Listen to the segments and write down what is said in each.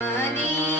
Money.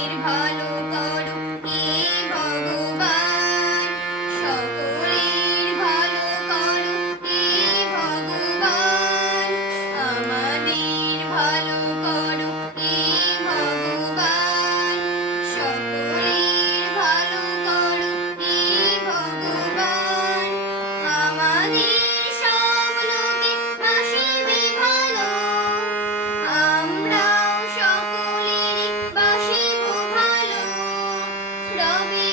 know me.